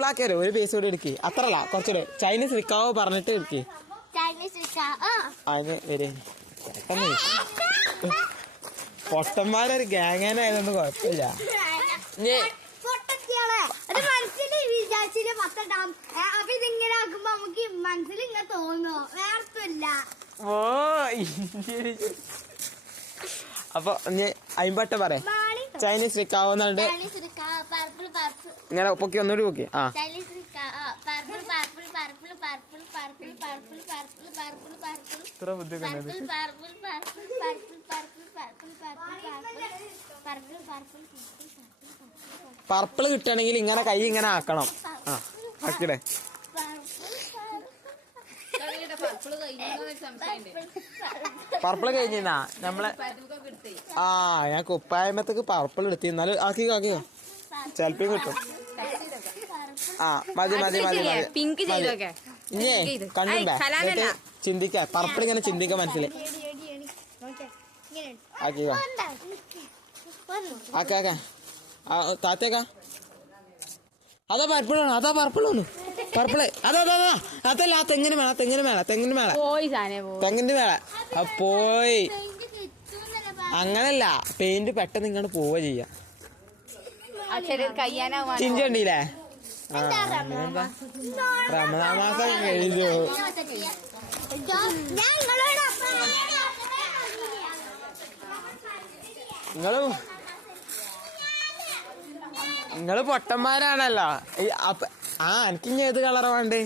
purple ആക്കിയാലോ ഒരു piece കൂടി എടുക്ക് അത്രല്ല കുറച്ചുകൂടെ ചൈനീസ് വിക്കാവോ പറഞ്ഞിട്ട് എടുക്ക് അതിന് വരെ പൊട്ടന്മാരൊരു ഗ്യാങ്ങാനായതൊന്നും കുഴപ്പമില്ല ഓ അപ്പൊ അയിമ്പട്ട പറയാ ചൈനീസ് വിക്കാവുന്നുണ്ട് ഇങ്ങനെ പൊക്കി ഒന്നുകൂടി പൊക്കി ആ ഇത്ര ബുദ്ധിമുട്ടുണ്ട് പർപ്പിള് കിട്ടുകയാണെങ്കിൽ ഇങ്ങനെ കൈ ഇങ്ങനെ ആക്കണം ആ ആക്കിടേ പർപ്പിള് കഴിഞ്ഞാ നമ്മളെ ആ ഞാൻ കുപ്പായ്മത്തേക്ക് പർപ്പിൾ എടുത്തി എന്നാലും ആക്കിക്കോ ആക്കിക്കോ ചെലപ്പോ കിട്ടും ആ മതി മതി മതി മതി ഇല്ലേ കണ്ടുമ്പേ ചിന്തിക്ക പർപ്പിൾ ഇങ്ങനെ ചിന്തിക്ക മനസ്സിലായി ആക്കിക്കോ ആക്കാ താത്തേക്കാ അതാ പർപ്പിളാണ് അതാ പർപ്പിളാണ് പർപ്പിള് അതാ അതല്ല ആ തെങ്ങിന് മേള തെങ്ങിന്റെ മേള പോയി അങ്ങനല്ല പെയിന്റ് പെട്ടെന്ന് ഇങ്ങോട്ട് പോവുക ചെയ്യാ ചിഞ്ചി ഉണ്ടല്ലേ റമദാൻ മാസം കഴിഞ്ഞു നിങ്ങള് പൊട്ടന്മാരാണല്ലോ ആ എനിക്ക് ഇനി ഏത് കളറാ വേണ്ടേ